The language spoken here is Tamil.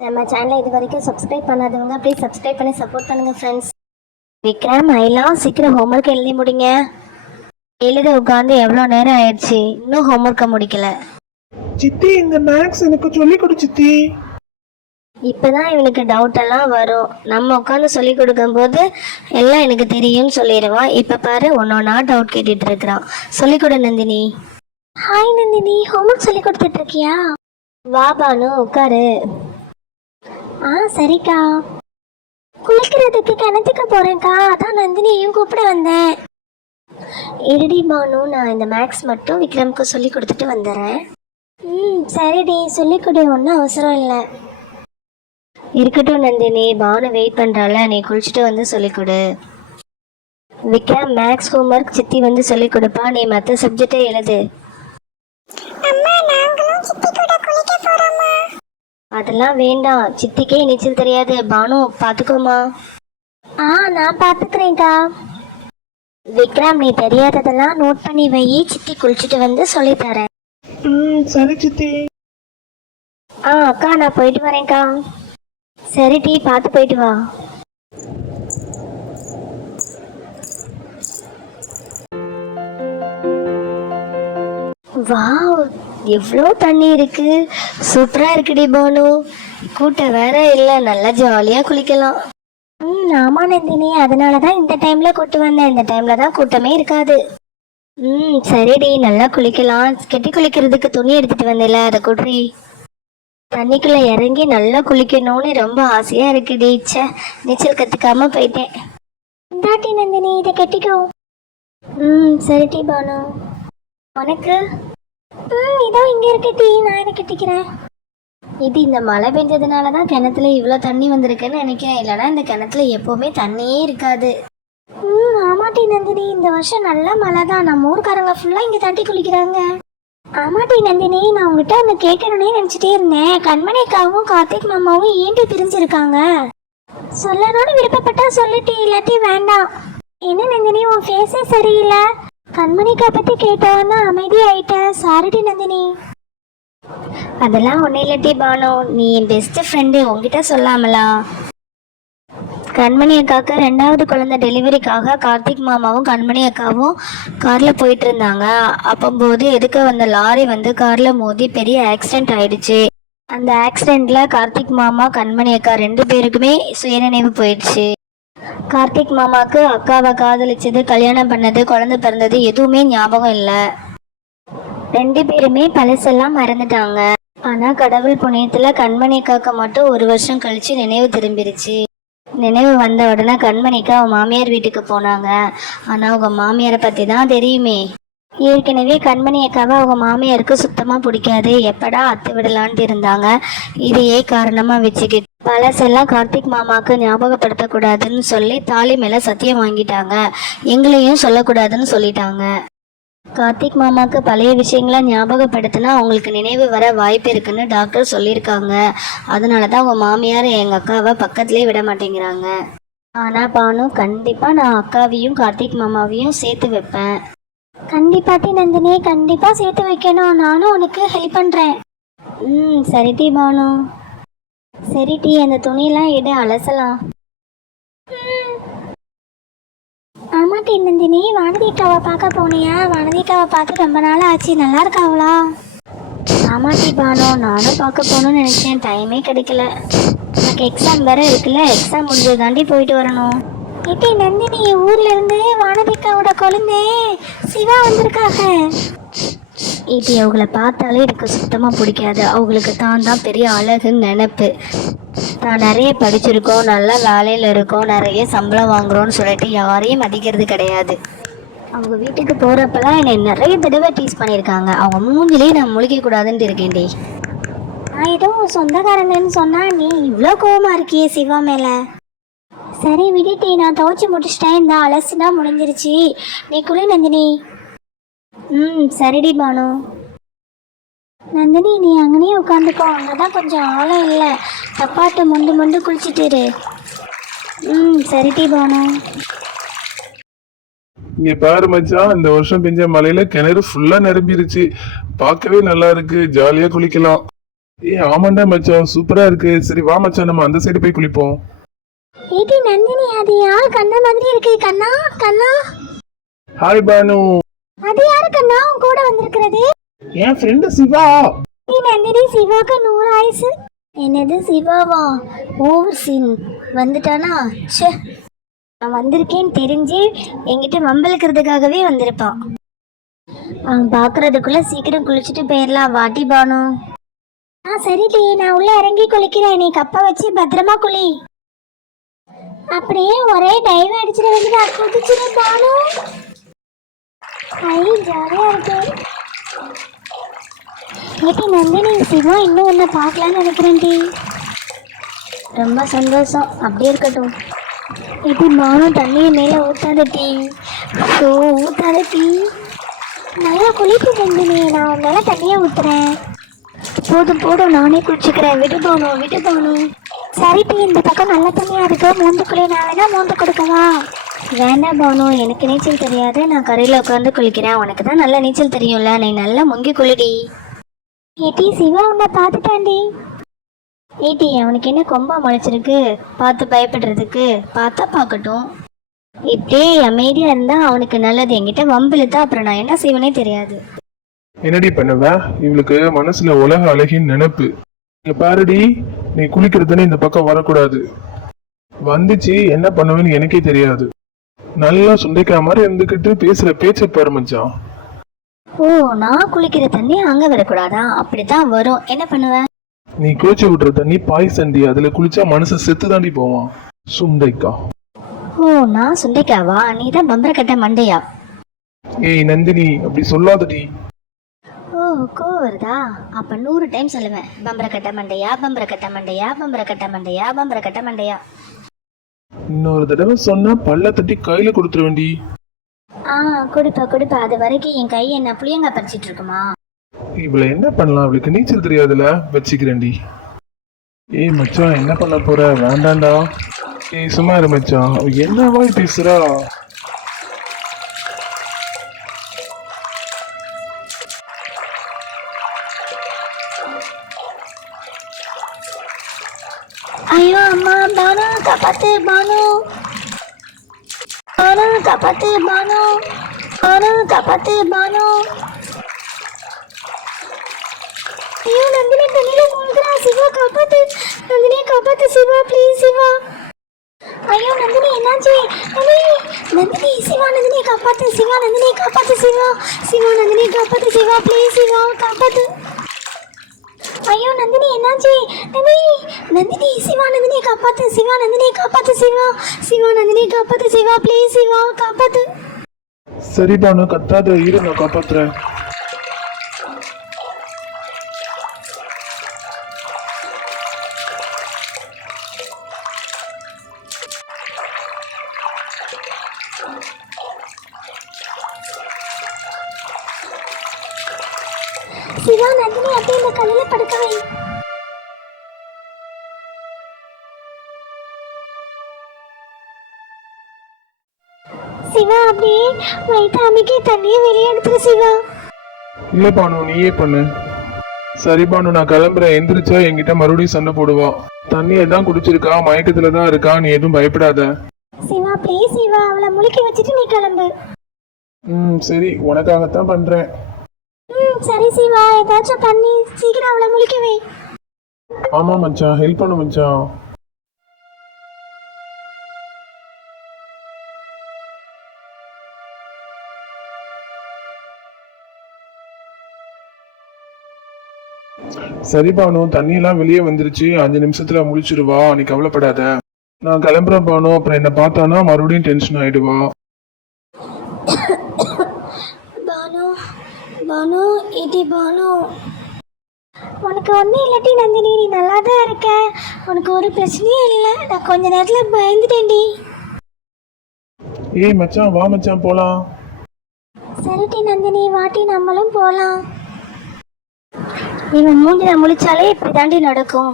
நம்ம சேனலை இது வரைக்கும் சப்ஸ்கிரைப் பண்ணாதவங்க ப்ளீஸ் சப்ஸ்கிரைப் பண்ணி சப்போர்ட் பண்ணுங்க ஃப்ரெண்ட்ஸ் விக்ரம் ஐலாம் சீக்கிரம் ஹோம்ஒர்க் எழுதி முடிங்க. எழுத உட்காந்து எவ்வளோ நேரம் ஆயிடுச்சு? இன்னும் ஹோம்ஒர்க்கை முடிக்கல. சித்தி இந்த மேக்ஸ் எனக்கு சொல்லி கொடு சித்தி. இப்பதான் இவனுக்கு டவுட் எல்லாம் வரும். நம்ம உட்காந்து சொல்லி கொடுக்கும்போது எல்லாம் எனக்கு தெரியும்னு சொல்லிடுவான். இப்ப பாரு ஒன்னொன்னா டவுட் கேட்டுட்டு இருக்கிறான். சொல்லி கொடு நந்தினி. ஹாய் நந்தினி. ஹோம்ஒர்க் சொல்லி கொடுத்துட்டு இருக்கியா? வா பானு உட்காரு. ஆ சரிக்கா. குளிக்கிறதுக்கு கிணத்துக்கு போறேன்க்கா. அதான் நந்தினியையும் கூப்பிட வந்தேன். இருடி பானு நான் இந்த மேக்ஸ் மட்டும் விக்ரம்க்கு சொல்லி கொடுத்துட்டு வந்துடுறேன். ம் சரிடி. சொல்லி கொடு. ஒன்றும் அவசரம் இல்லை. இருக்கட்டும் நந்தினி. பானு வெயிட் பண்ணுறால நீ குளிச்சுட்டு வந்து சொல்லிக் கொடு. விக்ரம் மேக்ஸ் ஹோம்ஒர்க் சித்தி வந்து சொல்லிக் கொடுப்பா. நீ மற்ற சப்ஜெக்டை எழுது. அதெல்லாம் வேண்டாம் சித்திக்கே நீச்சல் தெரியாது. பானு பாத்துக்கோமா ஆ நான் பாத்துக்கிறேன்க்கா. விக்ரம் நீ தெரியாததெல்லாம் நோட் பண்ணி வை. சித்தி குளிச்சுட்டு வந்து சொல்லித் தரேன். ம் சரி சித்தி. ஆ அக்கா நான் போயிட்டு வரேன்க்கா. சரி டீ பார்த்து போயிட்டு வா. வாவ். எவ்வளோ தண்ணி இருக்கு? சூப்பரா இருக்குடி பானு. கூட்டம் வேற இல்லை நல்லா ஜாலியா குளிக்கலாம். ம் ஆமா நந்தினி. அதனால தான் இந்த டைம்ல கூட்டு வந்தேன். இந்த டைம்ல தான் கூட்டமே இருக்காது. ம் சரிடி. நல்லா குளிக்கலாம். கெட்டி குளிக்கிறதுக்கு துணி எடுத்துட்டு வந்தேல அதை குட்ரி தண்ணிக்குள்ள இறங்கி நல்லா குளிக்கணும்னு ரொம்ப ஆசையா இருக்குடி. ச்சே நீச்சல் கத்துக்காம போயிட்டேன். இந்தாட்டி நந்தினி இதை கட்டிக்கோ. ம் சரி டி பானு. உனக்கு? இதோ இங்க இருக்கு டீ. நான் இதை கட்டிக்கிறேன் இது இந்த மழை பெஞ்சதுனால தான் கிணத்துல இவ்வளோ தண்ணி வந்திருக்குன்னு நினைக்கிறேன். இல்லைன்னா இந்த கிணத்துல எப்போவுமே தண்ணியே இருக்காது. ம் ஆமாட்டி நந்தினி. இந்த வருஷம் நல்ல மழை தான் நம்ம ஊர்க்காரங்க ஃபுல்லாக இங்கே தட்டி குளிக்கிறாங்க. ஆமாட்டி நந்தினி. நான் உங்ககிட்ட ஒன்று கேட்கணுன்னே நினச்சிட்டே இருந்தேன். கண்மணி அக்காவும் கார்த்திக் மாமாவும் ஏன்டி பிரிஞ்சிருக்காங்க? சொல்லணும்னு விருப்பப்பட்டா சொல்லிட்டு இல்லாட்டி வேண்டாம். என்ன நந்தினி உன் ஃபேஸே சரியில்லை? கண்மணிக்கா பற்றி கேட்டவன்னா அமைதி ஆயிட்ட சாரிடி நந்தினி. அதெல்லாம் ஒன்றும் இல்லாட்டி பானு. நீ என் பெஸ்ட் ஃப்ரெண்டு உங்ககிட்ட சொல்லாமலா? கண்மணி அக்காவுக்கு ரெண்டாவது குழந்தை டெலிவரிக்காக கார்த்திக் மாமாவும் கண்மணி அக்காவும் காரில் போயிட்டு இருந்தாங்க அப்போம்போது எதுக்க வந்த லாரி வந்து காரில் மோதி பெரிய ஆக்சிடென்ட் ஆயிடுச்சு. அந்த ஆக்சிடெண்ட்டில் கார்த்திக் மாமா கண்மணி அக்கா ரெண்டு பேருக்குமே சுயநினைவு போயிடுச்சு. கார்த்திக் மாமாவுக்கு அக்காவை காதலிச்சது கல்யாணம் பண்ணது குழந்தை பிறந்தது எதுவுமே ஞாபகம் இல்லை. ரெண்டு பேருமே பழசெல்லாம் மறந்துட்டாங்க. ஆனா கடவுள் புண்ணியத்துல கண்மணி அக்காக்கு மட்டும் ஒரு வருஷம் கழிச்சு நினைவு திரும்பிருச்சு. நினைவு வந்த உடனே கண்மணிக்கு அவன் மாமியார் வீட்டுக்கு போனாங்க. ஆனா அவங்க மாமியாரை பத்தி தான் தெரியுமே. ஏற்கனவே கண்மணி அக்காவை அவங்க மாமியாருக்கு சுத்தமா பிடிக்காது. எப்படா அத்து விடலான்ட்டு இருந்தாங்க. இதையே காரணமா வச்சுக்கிட்டு பழசெல்லாம் கார்த்திக் மாமாவுக்கு ஞாபகப்படுத்தக்கூடாதுன்னு சொல்லி தாலி மேல சத்தியம் வாங்கிட்டாங்க. எங்களையும் சொல்லக்கூடாதுன்னு சொல்லிட்டாங்க. கார்த்திக் மாமாவுக்கு பழைய விஷயங்களை ஞாபகப்படுத்தினா அவங்களுக்கு நினைவு வர வாய்ப்பு இருக்குன்னு டாக்டர் சொல்லியிருக்காங்க. அதனால தான் அவங்க மாமியார் எங்கள் அக்காவை பக்கத்துலேயே விட மாட்டேங்கிறாங்க. ஆனால் பானு கண்டிப்பாக நான் அக்காவையும் கார்த்திக் மாமாவையும் சேர்த்து வைப்பேன். கண்டிப்பாட்டி நந்தினி கண்டிப்பாக சேர்த்து வைக்கணும். நானும் உனக்கு ஹெல்ப் பண்ணுறேன் ம் சரி டி பானு. சரி டி அந்த துணியெல்லாம் எடு அலசலாம். ஆமாட்டி நந்தினி வானதிக்காவை பார்க்க போனியா? வானதிக்காவை பார்த்து ரொம்ப நாள் ஆச்சு. நல்லா இருக்காவளா? ஆமாட்டி பானு நானும் பார்க்க போகணும்னு நினச்சேன். டைமே கிடைக்கல. எனக்கு எக்ஸாம் வேற இருக்குல்ல? எக்ஸாம் முடிஞ்சது தாண்டி போயிட்டு வரணும். ஏட்டி நந்தினி ஊர்ல இருந்து வானதிக்காவோட குழந்தை சிவா வந்திருக்காங்க. இது அவங்கள பார்த்தாலே எனக்கு சுத்தமாக பிடிக்காது. அவங்களுக்கு தான் தான் பெரிய அழகுன்னு நினப்பு. தான் நிறைய படிச்சிருக்கோம் நல்லா வேலையில் இருக்கோம் நிறைய சம்பளம் வாங்குறோம்னு சொல்லிட்டு யாரையும் மதிக்கிறது கிடையாது. அவங்க வீட்டுக்கு போகிறப்பெல்லாம் என்னை நிறைய தடவை டீஸ் பண்ணியிருக்காங்க. அவங்க மூஞ்சிலே நான் முழிக்கக்கூடாதுன்ட்டு இருக்கேன் இருக்கேன்டி நான் ஏதோ சொந்தக்காரங்கன்னு சொன்னால் நீ இவ்வளோ கோவமாக இருக்கியே சிவா மேலே? சரி விடுட்டி நான் துவைச்சி முடிச்சிட்டேன். இந்த அலசுனா முடிஞ்சிருச்சு. நீ குளி நந்தினி. ம் சரிடி பானு. நந்தினி நீ அங்கனே உட்காந்துக்கோ. அங்கே தான் கொஞ்சம் ஆழம் இல்லை. தப்பாட்டு முண்டு முண்டு குளிச்சுட்டு ம் சரிடி பானு. இங்க பாரு மச்சான் இந்த வருஷம் பெஞ்ச மழையில கிணறு ஃபுல்லா நிரம்பிருச்சு. பார்க்கவே நல்லா இருக்கு. ஜாலியா குளிக்கலாம். ஏய் ஆமாண்டா மச்சான் சூப்பரா இருக்கு. சரி வா மச்சான் நம்ம அந்த சைடு போய் குளிப்போம். ஏடி நந்தினி அது யார் கண்ணா மாதிரி இருக்கு. கண்ணா கண்ணா. ஹாய் பானு அது யாரு கண்ணா? உன் கூட வந்திருக்கிறது. என் ஃப்ரெண்டு சிவா. நீ நந்தினி சிவாக்கு நூறு ஆயுசு. என்னது சிவாவா? ஓவர் சீன் வந்துட்டானா? ச்சே. நான் வந்திருக்கேன்னு தெரிஞ்சு என்கிட்ட வம்பளுக்கிறதுக்காகவே வந்திருப்பான். அவன் பார்க்கறதுக்குள்ள சீக்கிரம் குளிச்சுட்டு போயிடலாம் வாட்டி பானு. ஆ சரிடி நான் உள்ள இறங்கி குளிக்கிறேன். நீ கப்பை வச்சு பத்திரமா குளி. அப்படியே ஒரே டைவ் அடிச்சிட வேண்டியதா குதிச்சிரு பானு ஐ ஜாலியாக இருக்கு. ஏட்டி நந்தினி சிவா இன்னும் ஒன்று பார்க்கலான்னு நினைக்கிறேன் டி. ரொம்ப சந்தோஷம். அப்படியே இருக்கட்டும். இது மானம் தண்ணியை மேலே ஊற்றாத டீ. ஸோ ஊற்றாத டீ. நல்லா குளிப்பு நந்தினி. நான் உன் மேலே தண்ணியை ஊற்றுறேன் போதும் போதும். நானே குளிச்சுக்கிறேன். விட்டு போகணும் விட்டு போகணும் சரி டீ இந்த பக்கம் நல்ல தண்ணியாக இருக்கு. மூந்துக்குள்ளே நான் வேணா மூந்து கொடுக்கவா? வேண்டாம் பானு எனக்கு நீச்சல் தெரியாது. நான் கரையில் உட்காந்து குளிக்கிறேன். உனக்கு தான் நல்ல நீச்சல் தெரியும்ல. நீ நல்லா முங்கி குளிடி. ஏட்டி சிவா உன்னை பார்த்துட்டாண்டி. ஏட்டி அவனுக்கு என்ன கொம்பா முளைச்சிருக்கு? பார்த்து பயப்படுறதுக்கு. பார்த்தா பார்க்கட்டும். இப்படியே அமைதியா இருந்தா அவனுக்கு நல்லது. என்கிட்ட வம்பிழுத்தா அப்புறம் நான் என்ன செய்வேனே தெரியாது. என்னடி பண்ணுவ? இவளுக்கு மனசுல உலக அழகின் நினைப்பு. இங்க பாருடி. நீ குளிக்கிறதுன்னு இந்த பக்கம் வரக்கூடாது. வந்துச்சு என்ன பண்ணுவேன்னு எனக்கே தெரியாது. நல்லா சுண்டைக்காய் மாதிரி இருந்துக்கிட்டு பேசுற பேச்ச பாரு மச்சான். ஓ நான் குளிக்கிற தண்ணி அங்க வரக்கூடாதா அப்படித்தான் வரும். என்ன பண்ணுவ? நீ குளிச்சு விடுற தண்ணி பாய்சண்டி அதுல குளிச்சா மனசு செத்து தாண்டி போவான். சுண்டைக்கா. ஓ நான் சுண்டைக்காவா? நீ தான் பம்பர கட்ட மண்டையா? ஏய் நந்தினி அப்படி சொல்லாதடி. ஓ கோ வருதா? அப்ப நூறு டைம் சொல்லுவேன். பம்பர கட்ட மண்டையா பம்பர கட்ட மண்டையா பம்பர கட்ட மண்டையா பம்பர கட்ட மண்டையா. இன்னொரு தடவை சொன்னா பல்ல தட்டி கையில கொடுத்துட வேண்டி ஆ கொடுப்பா கொடுப்பா. அது வரைக்கும் என் கை என்ன புளியங்க பறிச்சிட்டு இருக்குமா? இவளை என்ன பண்ணலாம்? அவளுக்கு நீச்சல் தெரியாதுல? வச்சுக்கிறேன்டி. ஏய் மச்சான் என்ன பண்ண போற? வேண்டாம்டா. ஏய் சும்மா இரு மச்சான். அவ என்னவா பேசுறா? ஐயோ அம்மா பானு காப்பாத்து பானு பானு காப்பாத்து பானு பானு காப்பாத்து பானு ஐயோ நந்தினி தண்ணியில மூழ்கிறா சிவா காப்பாத்து நந்தினி காப்பாத்து சிவா ப்ளீஸ் சிவா ஐயோ நந்தினி என்னாச்சு நந்தினி நந்தினி சிவா நந்தினி காப்பாத்து சிவா நந்தினி காப்பாத்து சிவா சிவா நந்தினி காப்பாத்து சிவா ப்ளீஸ் சிவா காப்பாத்து ஐயோ நந்தினி என்னாச்சு? நந்தினி நந்தினி சிவா நந்தினி காப்பாத்து சிவா நந்தினியை காப்பாத்து சிவா சிவா நந்தினி காப்பாத்து சிவா ப்ளீஸ் சிவா காப்பாத்து. சரி பானு கத்தாத இரு நான் காப்பாத்துறேன். சிவா நந்தினி அப்படியே இந்த கல்லில படுக்க வை. சிவா அப்படியே வயிற்று அமைக்கி தண்ணியை வெளியே எடுத்துரு சிவா. இல்ல பானு நீயே பண்ணு. சரி பானு நான் கிளம்புறேன். எந்திரிச்சா என்கிட்ட மறுபடியும் சண்டை போடுவா. தண்ணியை தான் குடிச்சிருக்கா மயக்கத்துல தான் இருக்கா நீ எதுவும் பயப்படாத. சிவா ப்ளீஸ் சிவா அவளை முழுக்கி வச்சுட்டு நீ கிளம்பு. ம் சரி உனக்காகத்தான் பண்றேன். ம் சரி சிவா ஏதாச்சும் பண்ணி சீக்கிரம் அவளை முழிக்கவே ஆமா மச்சான் ஹெல்ப் பண்ணு மச்சான். சரி பானு தண்ணியெல்லாம் வெளியே வந்துருச்சு. அஞ்சு நிமிஷத்துல முடிச்சிருவா நீ கவலைப்படாத. நான் கிளம்புறேன் பானு அப்புறம் என்ன பார்த்தானா மறுபடியும் டென்ஷன் ஆயிடுவா பானு பானு இடி பானு. உனக்கு ஒன்றும் இல்லாட்டி நந்தினி நீ நல்லா தான் இருக்க. உனக்கு ஒரு பிரச்சனையும் இல்லை. நான் கொஞ்ச நேரத்தில் பயந்துட்டேன்டி. ஏய் மச்சான் வா மச்சான் போலாம். சரிட்டி நந்தினி வாட்டி நம்மளும் போகலாம் இவன் மூஞ்சில முழிச்சாலே இப்படி தாண்டி நடக்கும்.